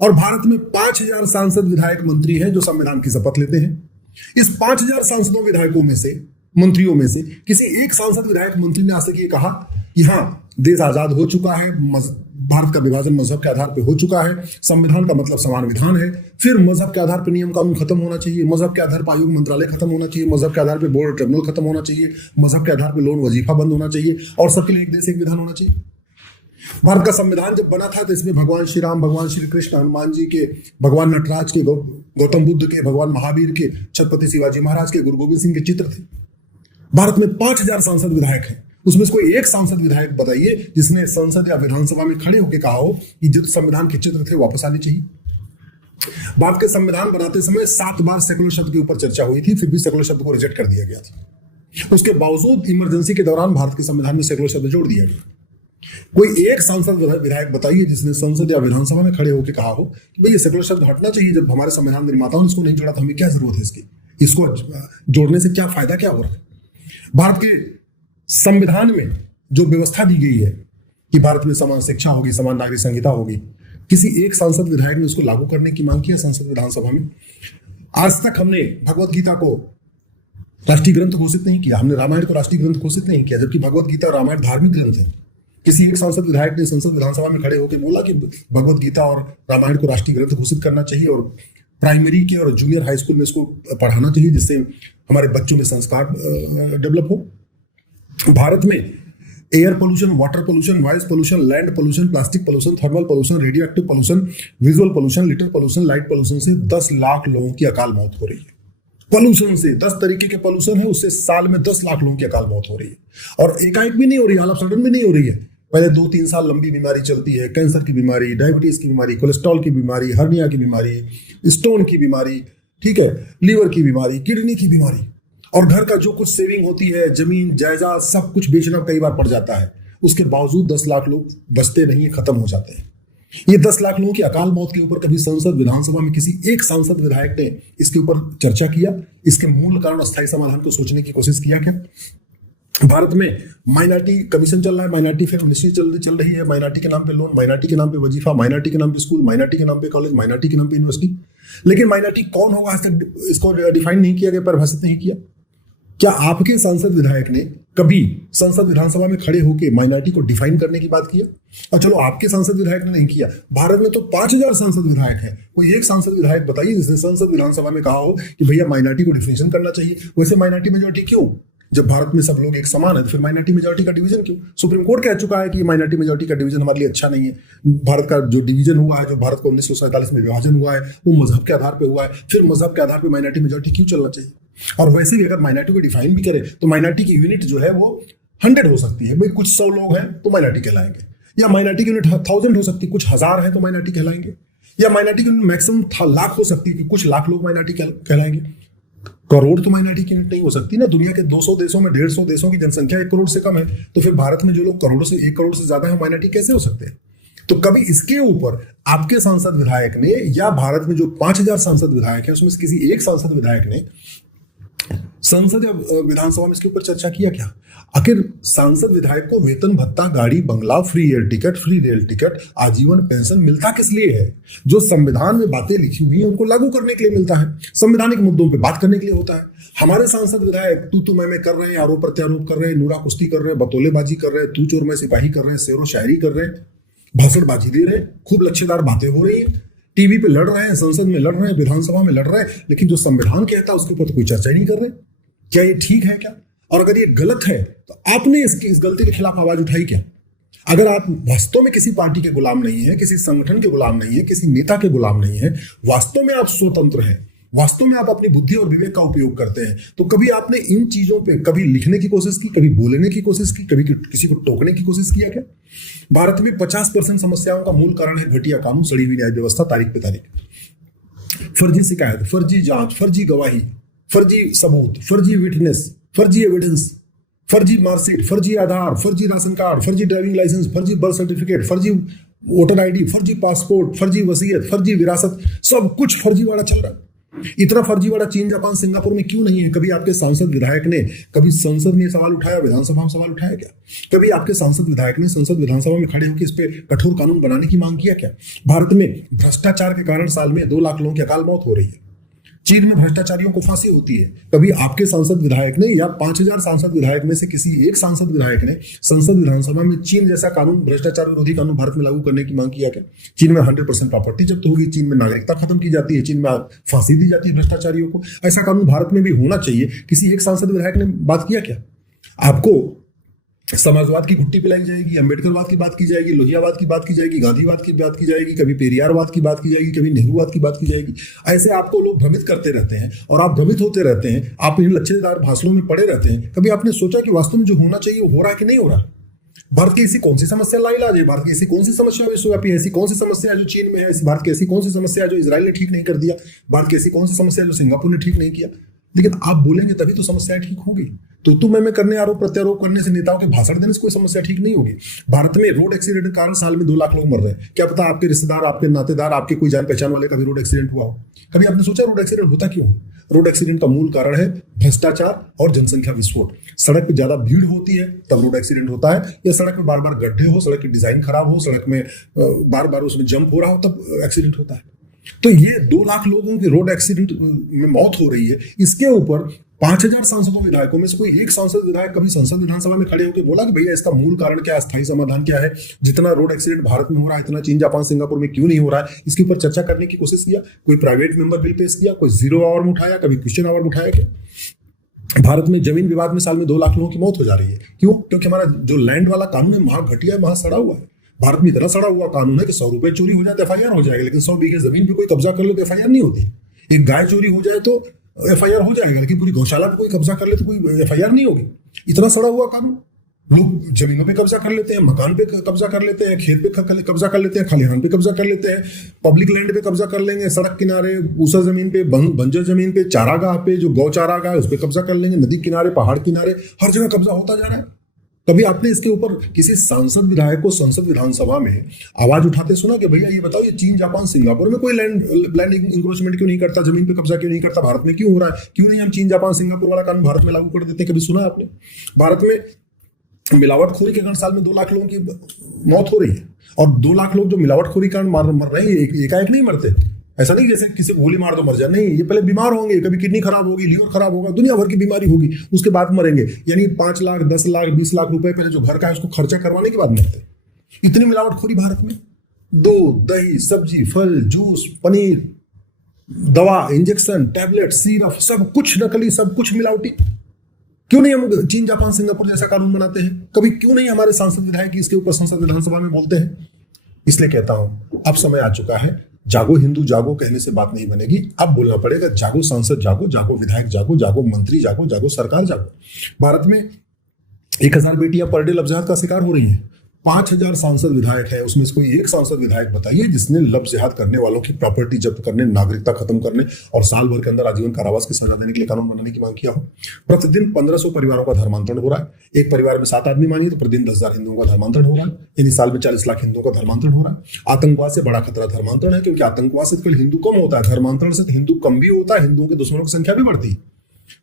और भारत में 5,000 सांसद विधायक मंत्री हैं जो संविधान की शपथ लेते हैं। इस 5,000 सांसदों विधायकों में से, मंत्रियों में से किसी एक सांसद विधायक मंत्री ने आज तक ये कहा कि हाँ, देश आजाद हो चुका है, भारत का विभाजन मजहब के आधार पर हो चुका है, संविधान का मतलब समान विधान है, फिर मजहब के आधार पर नियम कानून खत्म होना चाहिए, मजहब के आधार पर आयोग मंत्रालय खत्म होना चाहिए, मजहब के आधार पर बोर्ड ट्रिब्यूनल खत्म होना चाहिए, मजहब के आधार पर लोन वजीफा बंद होना चाहिए और सबके लिए एक देश एक विधान होना चाहिए। भारत का संविधान जब बना था तो इसमें भगवान श्री राम, भगवान श्री कृष्ण, हनुमान जी के, भगवान नटराज के, गौतम बुद्ध के, भगवान महावीर के, छत्रपति शिवाजी महाराज के, गुरु गोविंद सिंह के चित्र थे। भारत में 5,000 सांसद विधायक हैं, उसमें से कोई एक सांसद विधायक बताइए जिसने संसद या विधानसभा में खड़े होकर कहा हो कि जो संविधान के चित्र थे वापस आने चाहिए। भारत के संविधान बनाते समय 7 बार सेकुलर शब्द के ऊपर चर्चा हुई थी, फिर भी सेकुलर शब्द को रिजेक्ट कर दिया गया था। उसके बावजूद इमरजेंसी के दौरान भारत के संविधान में सेकुलर शब्द जोड़ दिया गया। कोई एक सांसद विधायक बताइए जिसने संसद या विधानसभा में खड़े होकर कहा हो कि भाई ये सेकुलर शब्द हटना चाहिए, जब हमारे संविधान निर्माताओं ने इसको नहीं जोड़ा तो हमें क्या जरूरत है इसकी, इसको जोड़ने से क्या फायदा, क्या हो रहा है। भारत के संविधान में जो व्यवस्था दी गई है कि भारत में समान शिक्षा होगी, समान नागरिक संहिता होगी, किसी एक सांसद विधायक ने उसको लागू करने की मांग की संसद विधानसभा में। आज तक हमने भगवत गीता को राष्ट्रीय ग्रंथ घोषित नहीं किया, हमने रामायण को राष्ट्रीय ग्रंथ घोषित नहीं किया, जबकि भगवत गीता और रामायण धार्मिक ग्रंथ है। किसी एक सांसद विधायक ने संसद विधानसभा में खड़े होकर बोला कि भगवत गीता और रामायण को राष्ट्रीय ग्रंथ घोषित करना चाहिए और प्राइमरी के और जूनियर हाई स्कूल में इसको पढ़ाना चाहिए जिससे हमारे बच्चों में संस्कार डेवलप हो। भारत में air pollution, water pollution, voice pollution, land pollution, plastic pollution, thermal pollution, radio active pollution, visual pollution, litre pollution, light pollution से 10 लाख लोगों की अकाल मौत हो रही है। पोल्यूशन से 10 तरीके के पोल्यूशन है, उससे साल में 10 लाख लोगों की अकाल मौत हो रही है। और एकाएक भी नहीं हो रही है, ऑल सडन भी नहीं हो रही है। पहले 2-3 साल लंबी बीमारी चलती है, कैंसर की बीमारी, डायबिटीज की बीमारी, कोलेस्ट्रॉल की बीमारी, हर्निया की बीमारी, स्टोन की बीमारी, ठीक है, लीवर की बीमारी, किडनी की बीमारी, और घर का जो कुछ सेविंग होती है, जमीन जायदाद सब कुछ बेचना कई बार पड़ जाता है। उसके बावजूद 10 लाख लोग बचते नहीं, खत्म हो जाते हैं। ये 10 लाख लोगों की अकाल मौत के ऊपर कभी संसद विधानसभा में किसी एक सांसद विधायक ने इसके ऊपर चर्चा किया, इसके मूल कारण और स्थायी समाधान को सोचने की कोशिश किया क्या? भारत में माइनॉरिटी कमीशन चल रहा है, माइनॉरिटी फिल्म मिनिस्ट्री चल रही है, माइनॉरिटी के नाम पे लोन, माइनॉरिटी के नाम पे वजीफा, माइनॉरिटी के नाम पे स्कूल, माइनॉरिटी के नाम पे कॉलेज, माइनॉरिटी के नाम पे यूनिवर्सिटी। लेकिन माइनॉरिटी कौन होगा आज तक इसको डिफाइन नहीं किया गया, परिभाषित नहीं किया। क्या आपके सांसद विधायक ने कभी संसद विधानसभा में खड़े होकर माइनॉरिटी को डिफाइन करने की बात किया? और चलो आपके सांसद विधायक ने नहीं किया, भारत में तो 5,000 सांसद विधायक हैं, कोई एक सांसद विधायक बताइए जिसने संसद विधानसभा में कहा हो कि भैया माइनॉरिटी को डिफिनेशन करना चाहिए। वैसे माइनॉरिटी मेजोरिटी क्यों? जब भारत में सब लोग एक समान है तो फिर माइनॉरिटी मेजोरिटी का डिवीजन क्यों? सुप्रीम कोर्ट कह चुका है कि माइनॉरिटी मेजोरिटी का डिवीजन हमारे लिए अच्छा नहीं है। भारत का जो डिवीजन हुआ है, जो भारत को 1947 में विभाजन हुआ है, वो मजहब के आधार पर हुआ है। फिर मजहब के आधार पर माइनॉरिटी मेजोरिटी क्यों चलना चाहिए? और वैसे भी अगर माइनॉरिटी को डिफाइन भी करे तो माइनॉरिटी की यूनिट जो है वो 100 हो सकती है। भाई कुछ 100 लोग हैं तो माइनॉरिटी कहलाएंगे, या माइनॉरिटी की यूनिट 1000 हो सकती है, कुछ 1000 है तो माइनॉरिटी कहलाएंगे, या माइनॉरिटी की यूनिट मैक्सिमम लाख हो सकती है कि कुछ लाख लोग माइनॉरिटी कहलाएंगे। करोड़ तो माइनॉरिटी की यूनिट नहीं हो सकती ना। दुनिया के 200 देशों में 150 देशों की जनसंख्या 1 करोड़ से कम है, तो फिर भारत में जो लोग 1 करोड़ से ज्यादा है माइनॉरिटी कैसे हो सकते हैं? तो कभी इसके ऊपर आपके सांसद विधायक ने, या भारत में जो 5,000 सांसद विधायक है उसमें से किसी एक सांसद विधायक ने संसद या विधानसभा में इसके ऊपर चर्चा किया क्या? आखिर सांसद विधायक को वेतन भत्ता, गाड़ी बंगला, free air ticket, free rail ticket, आजीवन पेंशन मिलता किस लिए है? जो संविधान में बातें लिखी हुई हैं उनको लागू करने के लिए मिलता है, संवैधानिक मुद्दों पे बात करने के लिए होता है। हमारे सांसद विधायक तू मैं कर रहे हैं, आरोप प्रत्यारोप कर रहे हैं, नूरा कुश्ती कर रहे हैं, बतौलेबाजी कर रहे हैं, तू चोर मैं सिपाही कर रहे हैं, शेरो शायरी कर रहे हैं, भाषणबाजी दे रहे हैं, खूब लच्छेदार बातें हो रही है, टीवी पे लड़ रहे हैं, संसद में लड़ रहे हैं, विधानसभा में लड़ रहे हैं, लेकिन जो संविधान कहता है उसके ऊपर तो कोई चर्चा ही नहीं कर रहे। क्या ये ठीक है क्या? और अगर ये गलत है तो आपने इस गलती के खिलाफ आवाज उठाई क्या? अगर आप वास्तव में किसी पार्टी के गुलाम नहीं है, किसी संगठन के गुलाम नहीं है, किसी नेता के गुलाम नहीं है, वास्तव में आप स्वतंत्र हैं, वास्तव में आप अपनी बुद्धि और विवेक का उपयोग करते हैं, तो कभी आपने इन चीजों पे कभी लिखने की कोशिश की, कभी बोलने की कोशिश की, कभी किसी को टोकने की कोशिश किया क्या? भारत में 50% समस्याओं का मूल कारण है घटिया कानून, सड़ी हुई न्याय व्यवस्था, तारीख पे तारीख, फर्जी शिकायत, फर्जी जांच, फर्जी गवाही, फर्जी सबूत, फर्जी विटनेस, फर्जी एविडेंस, फर्जी मार्कशीट, फर्जी आधार, फर्जी राशन कार्ड, फर्जी ड्राइविंग लाइसेंस, फर्जी बर्थ सर्टिफिकेट, फर्जी वोटर आईडी, फर्जी पासपोर्ट, फर्जी वसीयत, फर्जी विरासत, सब कुछ फर्जी वाला चल रहा है। इतना फर्जीवाड़ा चीन जापान सिंगापुर में क्यों नहीं है? कभी आपके सांसद विधायक ने कभी संसद में सवाल उठाया, विधानसभा में सवाल उठाया क्या? कभी आपके सांसद विधायक ने संसद विधानसभा में खड़े होकर इस पे कठोर कानून बनाने की मांग किया क्या? भारत में भ्रष्टाचार के कारण साल में 2 लाख लोगों की अकाल मौत हो रही है। चीन में भ्रष्टाचारियों को फांसी होती है। कभी आपके सांसद विधायक ने या 5000 सांसद विधायक में से किसी एक सांसद विधायक ने संसद विधानसभा में चीन जैसा कानून, भ्रष्टाचार विरोधी कानून भारत में लागू करने की मांग किया क्या? चीन में 100% प्रॉपर्टी जब्त होगी, चीन में नागरिकता खत्म की जाती है, चीन में फांसी दी जाती है भ्रष्टाचारियों को। ऐसा कानून भारत में भी होना चाहिए। किसी एक सांसद विधायक ने बात किया क्या? आपको समाजवाद की घुट्टी पिलाई जाएगी, अंबेडकरवाद की बात की जाएगी, लोहियावाद की बात की जाएगी, गांधीवाद की बात की जाएगी, कभी पेरियारवाद की बात की जाएगी, कभी नेहरूवाद की बात की जाएगी। ऐसे आपको लोग भ्रमित करते रहते हैं और आप भ्रमित होते रहते हैं। आप इन लच्छेदार भाषणों में पड़े रहते हैं। कभी आपने सोचा कि वास्तव में जो होना चाहिए वो हो रहा है कि नहीं हो रहा? भारत की ऐसी कौन सी समस्या लाइलाज है? भारत की ऐसी कौन सी समस्या विश्वव्यापी है? ऐसी कौन सी समस्या है जो चीन में है? भारत की ऐसी कौन सी समस्या है जो इजराइल ने ठीक नहीं कर दिया? भारत की ऐसी कौन सी समस्या है जो सिंगापुर ने ठीक नहीं किया? लेकिन आप बोलेंगे तभी तो समस्याएं ठीक होगी। तो मैं करने, आरोप प्रत्यारोप करने से, नेताओं के भाषण देने से कोई समस्या ठीक नहीं होगी। भारत में रोड एक्सीडेंट के कारण साल में 2 लाख लोग मर रहे हैं। क्या पता आपके रिश्तेदार, आपके नातेदार, आपके कोई जान पहचान वाले का भी रोड एक्सीडेंट हुआ हो। कभी आपने सोचा रोड एक्सीडेंट होता क्यों? रोड एक्सीडेंट का मूल कारण है भ्रष्टाचार और जनसंख्या विस्फोट। सड़क पर ज्यादा भीड़ होती है तब रोड एक्सीडेंट होता है, या सड़क में बार बार गड्ढे हो, सड़क की डिजाइन खराब हो, सड़क में बार बार उसमें जंप हो रहा हो तब एक्सीडेंट होता है। तो ये 2 लाख लोगों की रोड एक्सीडेंट में मौत हो रही है। इसके ऊपर 5000 सांसदों विधायकों में से कोई एक सांसद विधायक कभी संसद विधानसभा में खड़े होकर बोला कि भैया इसका मूल कारण क्या है, स्थायी समाधान क्या है? जितना रोड एक्सीडेंट भारत में हो रहा है इतना चीन जापान सिंगापुर में क्यों नहीं हो रहा है? इसके ऊपर चर्चा करने की कोशिश किया? कोई प्राइवेट मेंबर बिल पेश किया? कोई 0 आवर में उठाया? कभी क्वेश्चन आवर में उठाया क्या? भारत में जमीन विवाद में साल में 2 लाख लोगों की मौत हो जा रही है। क्यों? क्योंकि हमारा जो लैंड वाला कानून है वहां घटिया है, वहां सड़ा हुआ है। भारत में इतना सड़ा हुआ कानून है कि 100 रुपए चोरी हो जाए तो FIR हो जाएगा, लेकिन 100 बीघे जमीन पे कोई कब्जा कर ले तो FIR नहीं होती। एक गाय चोरी हो जाए तो FIR हो जाएगा, लेकिन पूरी गौशाला पे कोई कब्जा कर ले तो कोई FIR नहीं होगी। इतना सड़ा हुआ कानून। लोग जमीनों पे कब्जा कर लेते हैं, मकान पे कब्जा कर लेते हैं, खेत पे कब्जा कर लेते हैं, खलिहान पे कब्जा कर लेते हैं, पब्लिक लैंड पे कब्जा कर लेंगे, सड़क किनारे, ऊसर जमीन पे, बंजर जमीन पे, चारागाह पे, जो गौ चारागाह है उस पर कब्जा कर लेंगे, नदी किनारे, पहाड़ किनारे, हर जगह कब्जा होता जा रहा है। कभी आपने इसके ऊपर किसी सांसद विधायक को संसद विधानसभा में आवाज उठाते सुना कि भैया ये बताओ, ये चीन जापान सिंगापुर में कोई लैंड इंक्रोचमेंट क्यों नहीं करता, जमीन पे कब्जा क्यों नहीं करता? भारत में क्यों हो रहा है? क्यों नहीं हम चीन जापान सिंगापुर वाला कानून भारत में लागू कर देते? कभी सुना है आपने? भारत में मिलावटखोरी के कारण साल में 2 लाख लोगों की मौत हो रही है, और 2 लाख लोग जो मिलावटखोरी कारण मर रहे हैं, एकाएक नहीं मरते। ऐसा नहीं जैसे किसी को गोली मार दो मर जाए, नहीं, ये पहले बीमार होंगे, कभी किडनी खराब होगी, लीवर खराब होगा, दुनिया भर की बीमारी होगी, उसके बाद मरेंगे। यानी 5 लाख, 10 लाख, 20 लाख रुपए पहले जो घर का है उसको खर्चा करवाने के बाद मरते। इतनी मिलावटखोरी भारत में। दूध, दही, सब्जी, फल, जूस, पनीर, दवा, इंजेक्शन, टैबलेट, सिरप, सब कुछ नकली, सब कुछ मिलावटी। क्यों नहीं हम चीन जापान सिंगापुर जैसा कानून बनाते हैं? कभी क्यों नहीं हमारे सांसद विधायक इसके ऊपर संसद विधानसभा में बोलते हैं? इसलिए कहता हूं अब समय आ चुका है। जागो हिंदू जागो कहने से बात नहीं बनेगी, अब बोलना पड़ेगा जागो सांसद जागो, जागो विधायक जागो, जागो मंत्री जागो, जागो सरकार जागो। भारत में 1000 बेटियां पर डे लव जिहाद का शिकार हो रही हैं। 5000 सांसद विधायक है, उसमें से कोई एक सांसद विधायक बताइए जिसने लव जिहाद करने वालों की प्रॉपर्टी जब्त करने, नागरिकता खत्म करने और साल भर के अंदर आजीवन कारावास की सजा देने के लिए कानून बनाने की मांग किया हो। प्रतिदिन 1500 परिवारों का धर्मांतरण हो रहा है। एक परिवार में 7 आदमी मानिए तो प्रतिदिन 10,000 हिंदुओं का धर्मांतरण हो रहा है। यानी साल में 40 लाख हिंदुओं का धर्मांतरण हो रहा है। आतंकवाद से बड़ा खतरा धर्मांतरण है, क्योंकि आतंकवाद से केवल हिंदू कम होता है, धर्मांतरण से हिंदू कम भी होता है, हिंदुओं के दुश्मनों की संख्या भी बढ़ती है।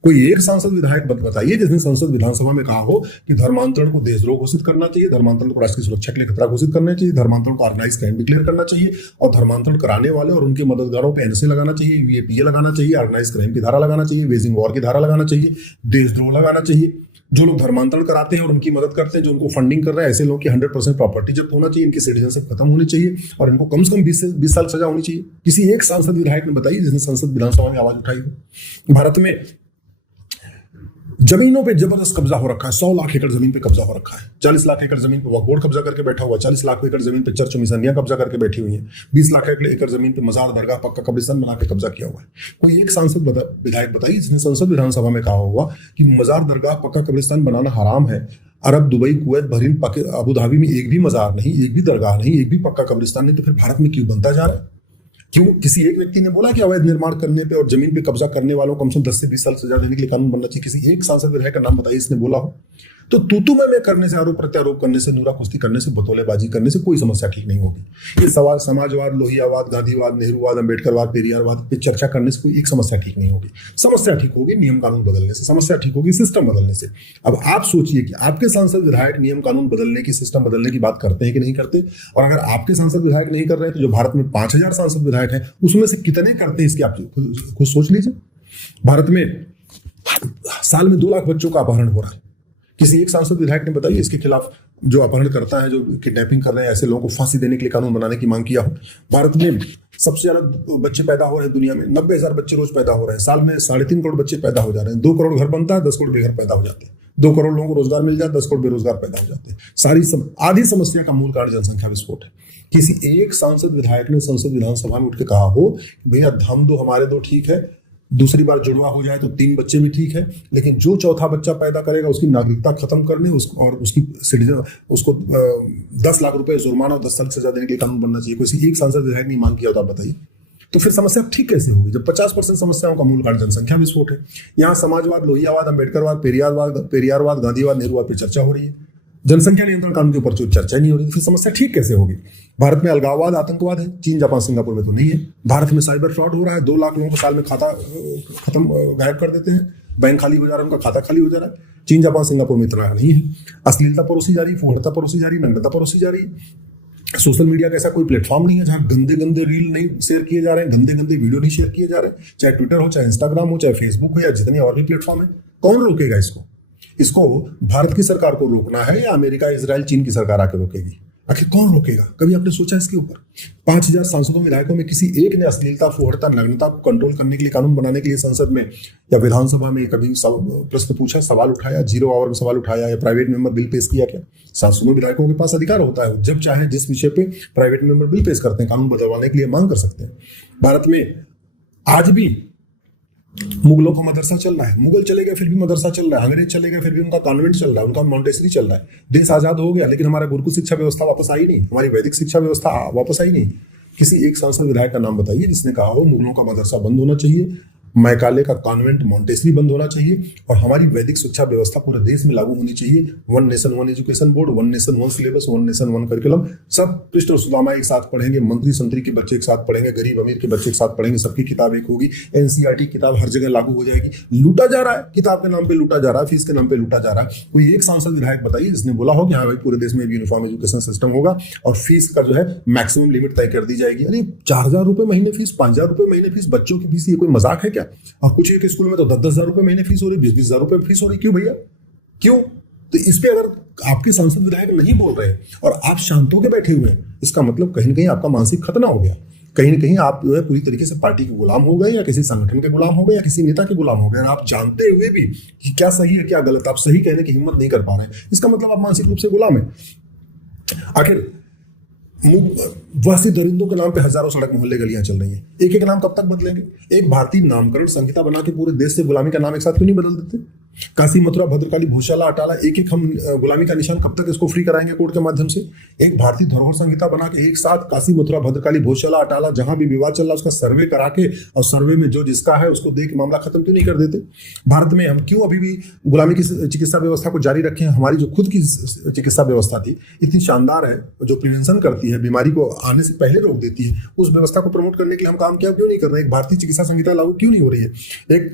कोई एक सांसद विधायक बताइए जिसने संसद विधानसभा में कहा हो कि धर्मांतरण को देशद्रोह घोषित करना चाहिए, धर्मांतरण को राष्ट्र की सुरक्षा के लिए खतरा घोषित करना चाहिए, धर्मांतरण को ऑर्गेनाइज क्राइम डिक्लेयर करना चाहिए और धर्मांतरण कराने वाले और उनके मददगारों पे NSA लगाना चाहिए, VAPA लगाना चाहिए, ऑर्गेनाइज क्राइम की धारा लगाना चाहिए, वेजिंग वॉर की धारा लगाना चाहिए, देशद्रोह लगाना चाहिए। जो लोग धर्मांतरण कराते हैं और उनकी मदद करते हैं, जो उनको फंडिंग कर रहे हैं, ऐसे लोगों की 100% प्रॉपर्टी जब्त होना चाहिए, इनकी सिटीजनशिप खत्म होनी चाहिए और इनको कम से कम 20 साल सजा होनी चाहिए। किसी एक सांसद विधायक ने बताइए जिसने संसद विधानसभा में आवाज उठाई हो। भारत में जमीनों पे जबरदस्त कब्जा हो रखा है। 100 लाख एकड़ जमीन पे कब्जा हो रखा है। 40 लाख एकड़ जमीन पे वक्फ बोर्ड कब्जा करके बैठा हुआ है। 40 लाख एकड़ जमीन पे चर्च मिशनियां कब्जा करके बैठी हुई हैं। 20 लाख एकड़ जमीन पे मजार, दरगाह, पक्का कब्रिस्तान बना के कब्जा किया हुआ है। कोई एक सांसद विधायक बताइए जिसने संसद विधानसभा में कहा होगा कि मजार, दरगाह, पक्का कब्रिस्तान बनाना हराम है। अरब, Dubai, Kuwait, Bahrain, Abu Dhabi में एक भी मजार नहीं, एक भी दरगाह नहीं, एक भी पक्का कब्रिस्तान नहीं, तो फिर भारत में क्यों बनता जा रहा है? क्यों किसी एक व्यक्ति ने बोला कि अवैध निर्माण करने पे और जमीन पे कब्जा करने वालों को कम से कम 10 से 20 साल सजा देने के लिए कानून बनना चाहिए? किसी एक सांसद विधायक का नाम बताइए इसने बोला हो। तो तू मैं करने से, आरोप प्रत्यारोप करने से, नूरा कुश्ती करने से, बतौलेबाजी करने से कोई समस्या ठीक नहीं होगी। ये सवाल समाजवाद, लोहियावाद, गांधीवाद, नेहरूवाद, अम्बेडकरवाद, पेरियारवाद पे चर्चा करने से कोई एक समस्या ठीक नहीं होगी। समस्या ठीक होगी नियम कानून बदलने से, समस्या ठीक होगी सिस्टम बदलने से। अब आप सोचिए कि आपके सांसद विधायक नियम कानून बदलने की, सिस्टम बदलने की बात करते हैं कि नहीं करते, और अगर आपके सांसद विधायक नहीं कर रहे हैं तो जो भारत में 5000 सांसद विधायक हैं उसमें से कितने करते हैं, इसकी आप खुद सोच लीजिए। भारत में साल में 2 लाख बच्चों का अपहरण हो रहा है। किसी एक सांसद विधायक ने बताइए इसके खिलाफ, जो अपहरण करता है, जो किडनैपिंग कर रहे हैं, ऐसे लोगों को फांसी देने के लिए कानून बनाने की मांग किया हो। भारत में सबसे ज्यादा बच्चे पैदा हो रहे हैं दुनिया में, 90,000 बच्चे रोज पैदा हो रहे हैं। साल में 3.5 करोड़ बच्चे पैदा हो जा रहे हैं। 2 करोड़ घर बनता है, 10 करोड़ बेघर पैदा हो जाते हैं। 2 करोड़ लोगों को रोजगार मिल जाए, 10 करोड़ बेरोजगार पैदा हो जाते हैं। आधी समस्या का मूल कारण जनसंख्या विस्फोट है। किसी एक सांसद विधायक ने संसद विधानसभा में उठ के कहा हो भैया हम 2 हमारे 2 ठीक है, दूसरी बार जुड़वा हो जाए तो 3 बच्चे भी ठीक है, लेकिन जो चौथा बच्चा पैदा करेगा उसकी नागरिकता खत्म करने, और उसकी सिटीजन, उसको 10 लाख रुपए जुर्माना और 10 साल सजा देने के लिए कानून बनना चाहिए। कोई एक सांसद विधायक ने मांग किया तो आप बताइए, तो फिर समस्या ठीक कैसे होगी जब 50% समस्याओं का मूल कारण जनसंख्या विस्फोट है। यहाँ समाजवाद, लोहियावाद, अम्बेडकरवाद, पेरियारवाद, गांधीवाद, नेहरूवाद पर चर्चा हो रही है, जनसंख्या नियंत्रण कानून के ऊपर चर्चा नहीं हो रही, फिर समस्या ठीक कैसे होगी। भारत में अलगाववाद, आतंकवाद है, चीन, जापान, सिंगापुर में तो नहीं है। भारत में साइबर फ्रॉड हो रहा है, 2 लाख लोगों को साल में खाता खत्म गायब कर देते हैं, बैंक खाली हो जा रहा है, उनका खाता खाली हो जा रहा है। चीन, जापान, सिंगापुर में इतना नहीं है। अश्लीलता परोसी जा रही, फुहड़ता परोसी जा रही, नग्नता परोसी जा रही। सोशल मीडिया का ऐसा कोई प्लेटफॉर्म नहीं है जहां गंदे गंदे रील नहीं शेयर किए जा रहे हैं, गंदे गंदे वीडियो नहीं शेयर किए जा रहे हैं, चाहे ट्विटर हो, चाहे इंस्टाग्राम हो, चाहे फेसबुक हो, या जितने और भी प्लेटफॉर्म है। कौन रोकेगा इसको? इसको भारत की सरकार को रोकना है या अमेरिका, इजराइल, चीन की सरकार आके रोकेगी? आखिर कौन रोकेगा? कभी आपने सोचा इसके ऊपर? 5000 सांसदों विधायकों में किसी एक ने अश्लीलता, फुहड़ता, नग्नता को कंट्रोल करने के लिए, कानून बनाने के लिए संसद में या विधानसभा में कभी प्रश्न पूछा, सवाल उठाया, 0 आवर में सवाल उठाया, या प्राइवेट मेंबर बिल पेश किया? क्या सांसदों विधायकों के पास अधिकार होता है, जब चाहे जिस विषय पे प्राइवेट मेंबर बिल पेश करते हैं, कानून बदलवाने के लिए मांग कर सकते हैं। भारत में आज भी मुगलों का मदरसा चल रहा है, मुगल चले गए फिर भी मदरसा चल रहा है, अंग्रेज चले गए फिर भी उनका कॉन्वेंट चल रहा है, उनका मॉन्टेसरी चल रहा है। देश आजाद हो गया लेकिन हमारा गुरुकुल शिक्षा व्यवस्था वापस आई नहीं, हमारी वैदिक शिक्षा व्यवस्था वापस आई नहीं। किसी एक सांसद विधायक का नाम बताइए जिसने कहा हो मुगलों का मदरसा बंद होना चाहिए, मैकाले का कॉन्वेंट, मॉन्टेसरी बंद होना चाहिए, और हमारी वैदिक शिक्षा व्यवस्था पूरे देश में लागू होनी चाहिए। 1 nation 1 education board, 1 nation 1 syllabus, 1 nation 1 curriculum. सब पृष्ठ और सुदामा एक साथ पढ़ेंगे, मंत्री संतरी के बच्चे एक साथ पढ़ेंगे, गरीब अमीर के बच्चे एक साथ पढ़ेंगे, सबकी किताब एक होगी। एनसीईआरटी किताब हर जगह लागू हो जाएगी। लूटा जा रहा है, किताब के नाम पे लूटा जा रहा है, फीस के नाम पे लूटा जा रहा है। कोई एक सांसद विधायक बताइए जिसने बोला हो कि हाँ भाई पूरे देश में यूनिफॉर्म एजुकेशन सिस्टम होगा और फीस का जो है मैक्सिमम लिमिट तय कर दी जाएगी। अरे 4000 रुपए महीने फीस, 5000 रुपए महीने फीस, बच्चों की फीस, ये कोई मजाक है क्या? और कुछ एक स्कूल में तो 10-10 हजार रुपए महीने फीस हो रही, 20-20 हजार रुपए फीस हो रही। क्यों भैया, क्यों? तो इस पे अगर आपके सांसद विधायक नहीं बोल रहे और आप शांत होकर बैठे हुए हैं, इसका मतलब कहीं ना कहीं आपका मानसिक खतना हो गया, कहीं ना कहीं आप जो है पूरी तरीके से पार्टी के गुलाम हो गए, या किसी संगठन के गुलाम हो गए, या किसी नेता के गुलाम हो गए। आप जानते हुए भी कि क्या सही है क्या गलत, आप सही कहने की हिम्मत नहीं कर पा रहे हैं, इसका मतलब आप मानसिक रूप से गुलाम है। आखिर वासी दरिंदों के नाम पे हजारों सड़क मोहल्ले गलियां चल रही हैं, एक एक नाम कब तक बदलेंगे? एक भारतीय नामकरण संहिता बना के पूरे देश से गुलामी का नाम एक साथ क्यों नहीं बदल देते? काशी, मथुरा, भद्रकाली, भोजशाला, अटाला, एक एक हम गुलामी का निशान कब तक इसको फ्री कराएंगे कोर्ट के माध्यम से? एक भारतीय धरोहर संहिता बना के एक साथ काशी, मथुरा, भद्रकाली, भोजशाला, अटाला, जहां भी विवाद चल रहा है उसका सर्वे करा के, और सर्वे में जो जिसका है उसको दे के मामला खत्म क्यों नहीं कर देते? भारत में हम क्यों अभी भी गुलामी की चिकित्सा व्यवस्था को जारी रखें? हमारी जो खुद की चिकित्सा व्यवस्था थी इतनी शानदार है, जो प्रिवेंशन करती है, बीमारी को आने से पहले रोक देती है, उस व्यवस्था को प्रमोट करने के लिए हम काम क्यों नहीं कर रहे हैं? एक भारतीय चिकित्सा संहिता लागू क्यों नहीं हो रही है? एक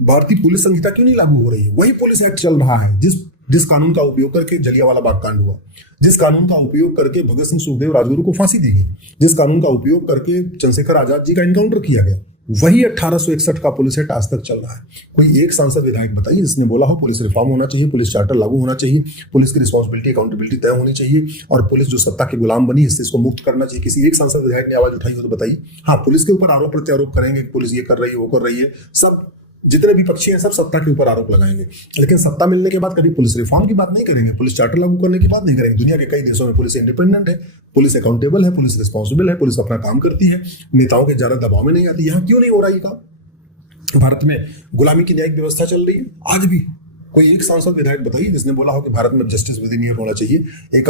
भारतीय पुलिस संहिता क्यों नहीं लागू हो रही है? वही पुलिस एक्ट चल रहा है जिस कानून का उपयोग करके जलियांवाला बाग कांड हुआ, जिस कानून का उपयोग करके भगत सिंह, सुखदेव, राजगुरु को फांसी दी गई, जिस कानून का उपयोग करके चंद्रशेखर आजाद जी का एनकाउंटर किया गया, वही 1861 का पुलिस एक्ट आज तक चल रहा है। कोई एक सांसद विधायक बताइए जिसने बोला हो पुलिस रिफॉर्म होना चाहिए, पुलिस चार्टर लागू होना चाहिए, पुलिस की रिस्पॉन्सिबिलिटी, अकाउंटेबिलिटी तय होनी चाहिए, और पुलिस जो सत्ता के गुलाम बनी इससे इसको मुक्त करना चाहिए। किसी एक सांसद विधायक ने आवाज उठाई हो तो बताइए। हाँ, पुलिस के ऊपर आरोप प्रत्यारोप करेंगे, पुलिस ये कर रही है, वो कर रही है, सब जितने भी पक्षी हैं सब सत्ता के ऊपर आरोप लगाएंगे, लेकिन सत्ता मिलने के बाद कभी पुलिस रिफॉर्म की बात नहीं करेंगे, पुलिस चार्टर लागू करने की बात नहीं करेंगे। दुनिया के कई देशों में पुलिस इंडिपेंडेंट है, पुलिस अकाउंटेबल है, पुलिस रिस्पॉन्सिबल है, पुलिस अपना काम करती है, नेताओं के ज्यादा दबाव में नहीं आती। यहाँ क्यों नहीं हो रहा ये काम? भारत में गुलामी की न्यायिक व्यवस्था चल रही है आज भी। कोई एक सांसद विधायक बताइए जिसने बोला हो कि भारत में जस्टिस विद इन ईयर होना चाहिए, एक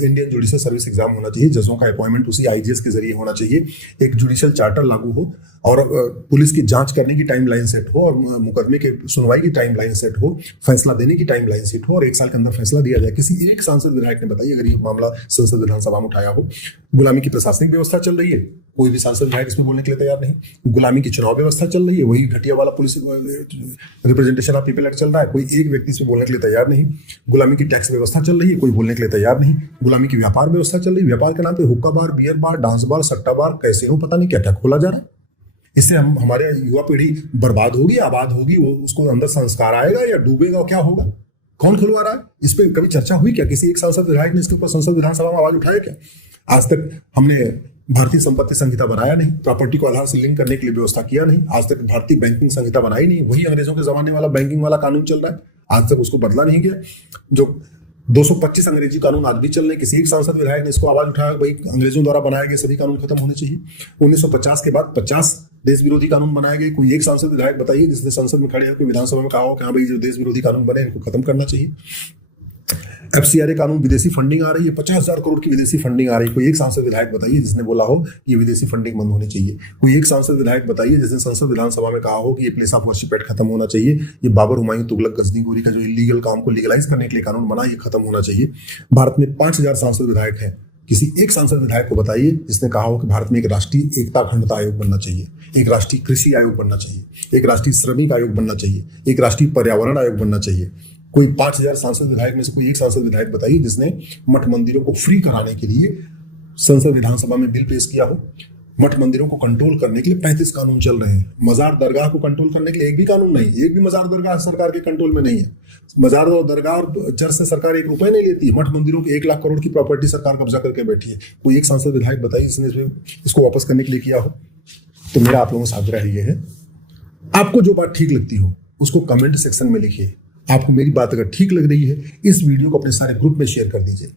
इंडियन जुडिशियल सर्विस एग्जाम होना चाहिए, जजों का अपॉइंटमेंट उसी आईजीएस के जरिए होना चाहिए, एक जुडिशियल चार्टर लागू हो, और पुलिस की जांच करने की टाइमलाइन सेट हो और मुकदमे के सुनवाई की टाइमलाइन सेट हो, फैसला देने की टाइमलाइन सेट हो और 1 साल के अंदर फैसला दिया जाए। किसी एक सांसद विधायक ने बताइए, अगर ये मामला संसद विधानसभा में उठाया हो, गुलामी की प्रशासनिक व्यवस्था चल रही है, कोई भी सांसद विधायक इसमें बोलने के लिए तैयार नहीं। गुलामी की चुनाव व्यवस्था चल रही है, वही घटिया वाला police representation of people act चल रहा है, कोई एक व्यक्ति इसमें बोलने के लिए तैयार नहीं। गुलामी की टैक्स व्यवस्था चल रही है, कोई बोलने के लिए तैयार नहीं। गुलामी की व्यापार व्यवस्था चल रही है, व्यापार के नाम पे हुक्का बार, बियर बार, डांस बार, सट्टा बार, कैसीनो, पता नहीं क्या क्या खोला जा रहा है। इससे हमारे युवा पीढ़ी बर्बाद होगी, आबाद होगी, वो उसको अंदर संस्कार आएगा या डूबेगा, क्या होगा? कौन खुलवा रहा है? इस पर कभी चर्चा हुई क्या? किसी एक सांसद विधायक ने इसके ऊपर संसद विधानसभा में आवाज उठाया क्या? आज तक हमने भारतीय संपत्ति संहिता बनाया नहीं, प्रॉपर्टी को आधार से लिंक करने के लिए व्यवस्था किया नहीं। आज तक भारतीय बैंकिंग संहिता बनाई नहीं, वही अंग्रेजों के जमाने वाला बैंकिंग वाला कानून चल रहा है, आज तक उसको बदला नहीं गया। जो 225 अंग्रेजी कानून आज भी चल रहे, किसी एक सांसद विधायक ने इसको आवाज उठाया भाई अंग्रेजों द्वारा बनाए गए सभी कानून खत्म होने चाहिए। 1950 के बाद 50 देश विरोधी कानून बनाए गए, कोई एक सांसद विधायक बताइए जिसने संसद में खड़े होकर विधानसभा में कहा हो कि हाँ भाई जो देश विरोधी कानून बने इनको खत्म करना चाहिए। FCRA कानून, विदेशी फंडिंग आ रही है, 50,000 करोड़ की विदेशी फंडिंग आ रही है, कोई एक सांसद विधायक बताइए जिसने बोला हो कि ये विदेशी फंडिंग बंद होनी चाहिए। कोई एक सांसद विधायक बताइए जिसने संसद विधानसभा में कहा हो कि ये प्लेस ऑफ वर्शिप एक्ट खत्म होना चाहिए, ये बाबर, हुमायूं, तुगलक, गजनी, गोरी का जो इलीगल काम को लीगलाइज करने के लिए कानून बना, ये खत्म होना चाहिए। भारत में 5,000 सांसद विधायक हैं, किसी एक सांसद विधायक को बताइए जिसने कहा हो कि भारत में एक राष्ट्रीय एकता अखंडता आयोग बनना चाहिए, एक राष्ट्रीय कृषि आयोग बनना चाहिए, एक राष्ट्रीय श्रमिक आयोग बनना चाहिए, एक राष्ट्रीय पर्यावरण आयोग बनना चाहिए। कोई 5,000 सांसद विधायक में से कोई एक सांसद विधायक बताइए जिसने मठ मंदिरों को फ्री कराने के लिए संसद विधानसभा में बिल पेश किया हो। मठ मंदिरों को कंट्रोल करने के लिए 35 कानून चल रहे हैं, मजार दरगाह को कंट्रोल करने के लिए एक भी कानून नहीं, एक भी मजार दरगाह सरकार के कंट्रोल में नहीं है। मजार और दरगाह और चर्च से सरकार 1 रुपए नहीं लेती है, मठ मंदिरों के 1 लाख करोड़ की प्रॉपर्टी सरकार कब्जा करके बैठी है। कोई एक सांसद विधायक बताइए जिसने इसको वापस करने के लिए किया हो। तो मेरा आप लोगों से आग्रह ये है, आपको जो बात ठीक लगती हो उसको कमेंट सेक्शन में लिखिए। आपको मेरी बात अगर ठीक लग रही है, इस वीडियो को अपने सारे ग्रुप में शेयर कर दीजिए,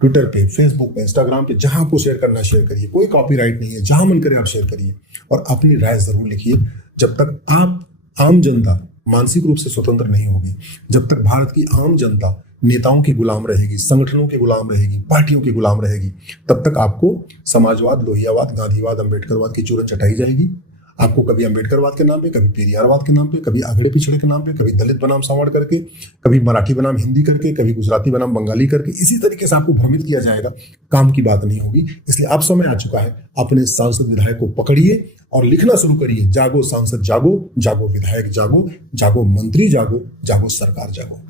ट्विटर पे, फेसबुक पे, इंस्टाग्राम पे, जहां आपको शेयर करना शेयर करिए, कोई कॉपीराइट नहीं है, जहां मन करे आप शेयर करिए और अपनी राय जरूर लिखिए। जब तक आप आम जनता मानसिक रूप से स्वतंत्र नहीं होगी, जब तक भारत की आम जनता नेताओं की गुलाम रहेगी, संगठनों की गुलाम रहेगी, पार्टियों की गुलाम रहेगी, तब तक आपको समाजवाद, लोहियावाद, गांधीवाद, अंबेडकरवाद की चूरन चटाई जाएगी। आपको कभी अंबेडकरवाद के नाम पे, कभी पेरियारवाद के नाम पे, कभी आगड़े पिछड़े के नाम पे, कभी दलित बनाम सांवड़ करके, कभी मराठी बनाम हिंदी करके, कभी गुजराती बनाम बंगाली करके, इसी तरीके से आपको भ्रमित किया जाएगा। काम की बात नहीं होगी। इसलिए अब समय आ चुका है, अपने सांसद विधायक को पकड़िए और लिखना शुरू करिए, जागो सांसद जागो, जागो विधायक जागो, जागो मंत्री जागो, जागो सरकार जागो।